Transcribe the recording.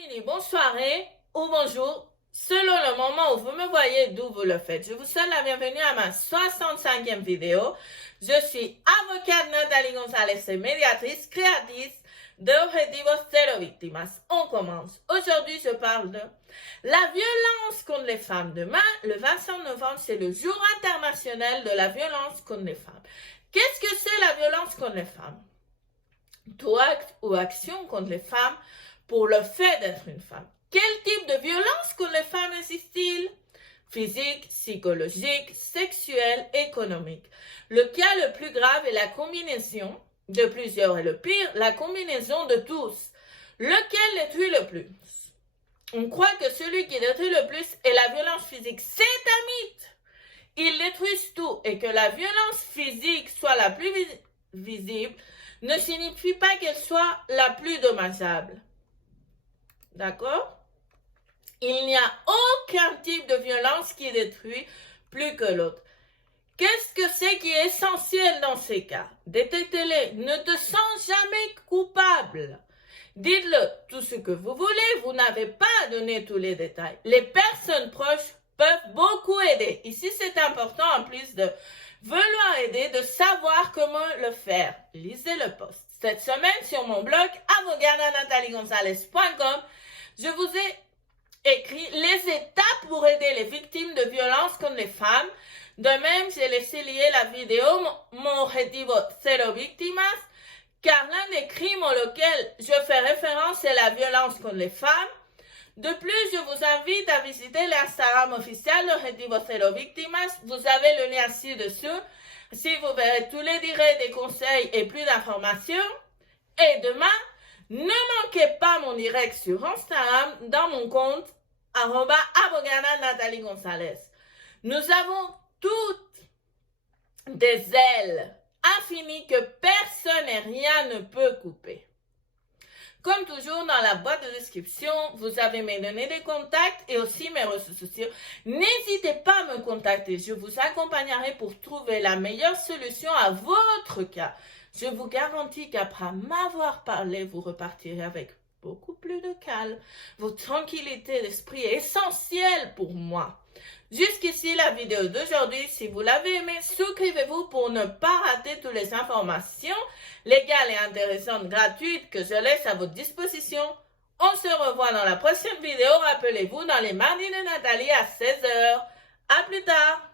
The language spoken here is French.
midi, bonsoir ou bonjour, selon le moment où vous me voyez, d'où vous le faites. Je vous souhaite la bienvenue à ma 65e vidéo. Je suis avocate Nathalie González et médiatrice créatrice de Objetivos Cero Víctimas. On commence. Aujourd'hui, je parle de la violence contre les femmes. Demain, le 25 novembre, c'est le jour international de la violence contre les femmes. Qu'est-ce que c'est la violence contre les femmes? Tout acte ou action contre les femmes pour le fait d'être une femme. Quel type de violence contre les femmes existe-t-il? Physique, psychologique, sexuelle, économique. Le cas le plus grave est la combinaison de plusieurs et le pire, la combinaison de tous. Lequel détruit le plus? On croit que celui qui détruit le plus est la violence physique. C'est un mythe. Ils détruisent tout et que la violence physique soit la plus visible ne signifie pas qu'elle soit la plus dommageable. D'accord? Il n'y a aucun type de violence qui détruit plus que l'autre. Qu'est-ce que c'est qui est essentiel dans ces cas? Détectez-les. Ne te sens jamais coupable. Dites-le tout ce que vous voulez. Vous n'avez pas à donner tous les détails. Les personnes proches peuvent beaucoup aider. Ici, c'est important, en plus de vouloir aider, de savoir comment le faire. Lisez le post. Cette semaine, sur mon blog, avocadanathaliegonzalez.com, je vous ai écrit les étapes pour aider les victimes de violences contre les femmes. De même, j'ai laissé lier la vidéo Mon Objetivo Cero Víctimas, car l'un des crimes auxquels je fais référence est la violence contre les femmes. De plus, je vous invite à visiter l'Instagram officiel d'Objetivo Cero Víctimas. Vous avez le lien ci-dessous. Si vous verrez tous les directs, des conseils et plus d'informations. Et demain, ne manquez pas mon direct sur Instagram dans mon compte @avocadanathaliegonzalez. Nous avons toutes des ailes infinies que personne et rien ne peut couper. Comme toujours, dans la boîte de description, vous avez mes données de contact et aussi mes réseaux sociaux. N'hésitez pas à me contacter. Je vous accompagnerai pour trouver la meilleure solution à votre cas. Je vous garantis qu'après m'avoir parlé, vous repartirez avec beaucoup plus de calme. Votre tranquillité d'esprit est essentielle pour moi. Jusqu'ici la vidéo d'aujourd'hui. Si vous l'avez aimé, souscrivez-vous pour ne pas rater toutes les informations légales et intéressantes gratuites que je laisse à votre disposition. On se revoit dans la prochaine vidéo. Rappelez-vous, dans les mardis de Nathalie à 16h. À plus tard.